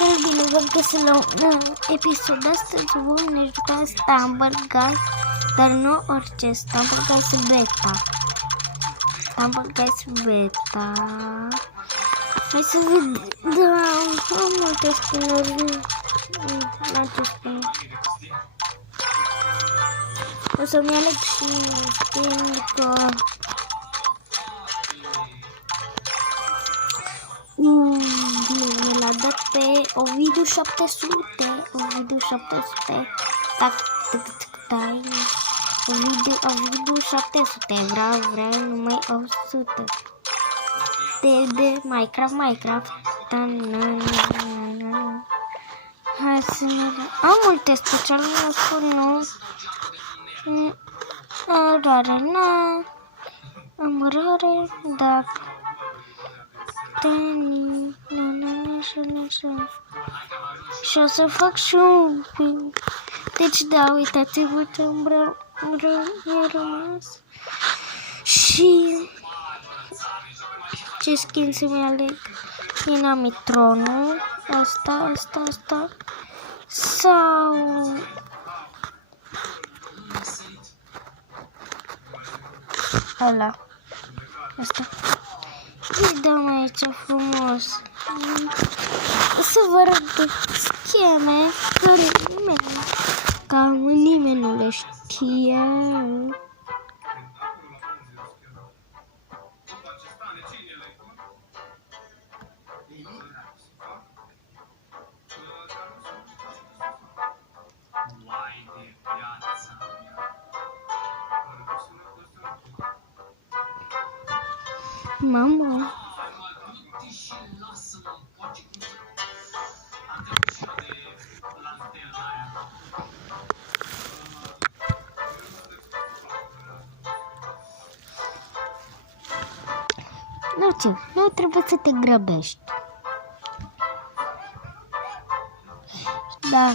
Bine, vă găsesc la un episod. Astăzi vom ne juca Stumble Guys, dar nu orice Stumble Guys beta. Stumble Guys beta. Hai să vedem. Am multe skin-uri. Multe skin-uri. O să-mi aleg și skin că... l-a dat pe Ovidiu 700. Ovidiu 700. Ovidiu 700. Vreau numai 100. De Minecraft. Hai să ne... Am multe speciale, nu spun nu. Rare, na. Am rare, da. Și o să fac și un pic. Deci da, uitați-vă ce mi-a rămas. Și ce skin să-mi aleg? Dinamitronul. Asta. Sau ăla. Asta. Îi dăm aici frumos. O să vă arăt scheme care nimeni nu le știe. Mama. Nu trebuie să te grăbești. Da.